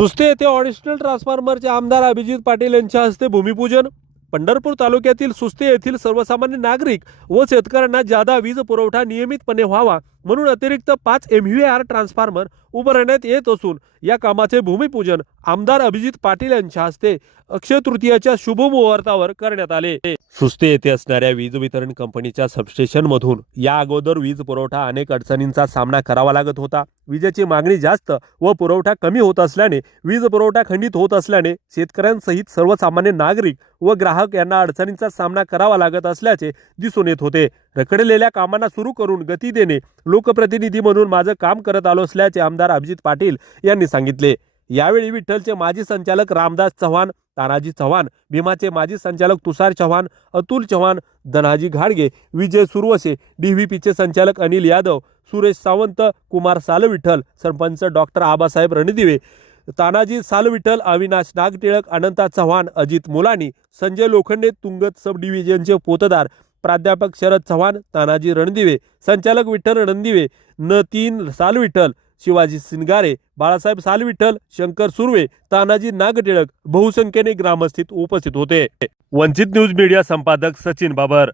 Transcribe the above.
सुस्ते येथे ऑडिशनल ट्रान्सफॉर्मरचे आमदार अभिजित पाटील यांच्या हस्ते भूमिपूजन. पंढरपूर तालुक्यातील सुस्ते येथील सर्वसामान्य नागरिक व शेतकऱ्यांना जादा वीज पुरवठा नियमितपणे व्हावा म्हणून अतिरिक्त पाच एम व्ही आर ट्रान्सफॉर्मर उभारण्यात येत असून या कामाचे भूमिपूजन आमदार अभिजित पाटील यांच्या हस्ते अक्षय तृतीयाच्या शुभ मुहूर्तावर करण्यात आले. सुस्ते येथे असणाऱ्या वीज वितरण कंपनीच्या सबस्टेशन मधून या अगोदर वीज पुरवठा अनेक अडचणींचा सामना करावा लागत होता. विजेची मागणी जास्त व पुरवठा कमी होत असल्याने वीज पुरवठा खंडित होत असल्याने शेतकऱ्यांसहित सर्वसामान्य नागरिक व ग्राहक यांना अडचणींचा सामना करावा लागत असल्याचे दिसून येत होते. रखडलेल्या कामांना सुरू करून गती देणे लोकप्रतिनिधी म्हणून माझं काम करत आलो असल्याचे आमदार अभिजित पाटील यांनी सांगितले. यावेळी विठ्ठलचे माजी संचालक रामदास चव्हाण तानाजी चव्हाण भीमाचे माजी संचालक तुषार चव्हाण अतुल चव्हाण धनाजी घाडगे विजय सुरवसे डी व्ही पीचे संचालक अनिल यादव सुरेश सावंत कुमार सालविठ्ठल सरपंच डॉक्टर आबासाहेब रणदिवे तानाजी सालविठ्ठल अविनाश नागटिळक अनंता चव्हाण अजित मुलानी संजय लोखंडे तुंगत सब डिव्हिजनचे पोतदार प्राध्यापक शरद चव्हाण तानाजी रणदिवे संचालक विठ्ठल रणदिवे न तीन सालविठ्ठल शिवाजी सिनगारे बाळासाहेब सालविठ्ठल शंकर सुर्वे तानाजी नागटिळक बहुसंख्येने ग्रामस्थित उपस्थित होते. वंचित न्यूज मीडिया संपादक सचिन बाबर.